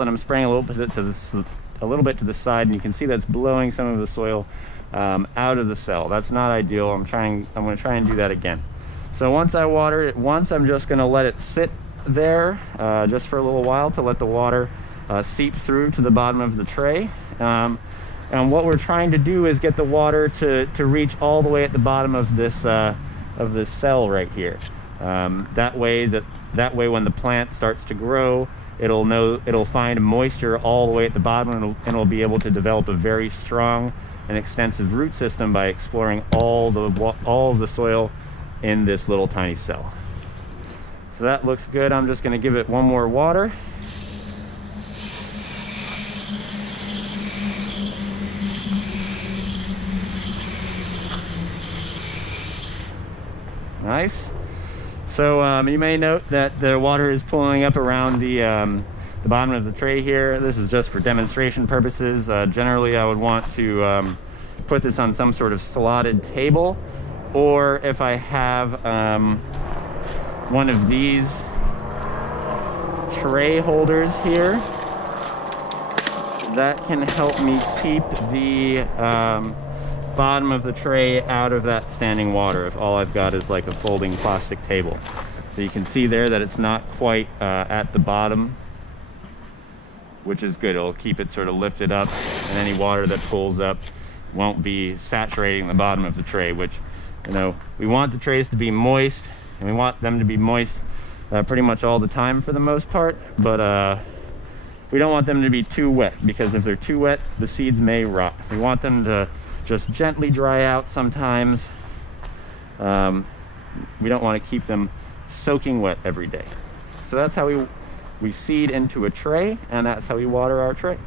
and I'm spraying a little bit to the side, and you can see that's blowing some of the soil out of the cell. That's not ideal. I'm going to try and do that again. So once I water it once, I'm just going to let it sit there just for a little while to let the water seep through to the bottom of the tray. And what we're trying to do is get the water to reach all the way at the bottom of this cell right here. That way when the plant starts to grow, it'll find moisture all the way at the bottom, and it'll be able to develop a very strong and extensive root system by exploring all of the soil in this little tiny cell. So that looks good. I'm just going to give it one more water. Nice. So you may note that the water is pooling up around the bottom of the tray here. This is just for demonstration purposes. Generally, I would want to put this on some sort of slotted table, or if I have one of these tray holders here, that can help me keep the bottom of the tray out of that standing water if all I've got is like a folding plastic table. So you can see there that it's not quite at the bottom, which is good. It'll keep it sort of lifted up, and any water that pulls up won't be saturating the bottom of the tray, which, you know, we want the trays to be moist, and we want them to be moist pretty much all the time for the most part, but we don't want them to be too wet, because if they're too wet, the seeds may rot. We want them to just gently dry out sometimes. We don't want to keep them soaking wet every day. So that's how we seed into a tray, and that's how we water our tray.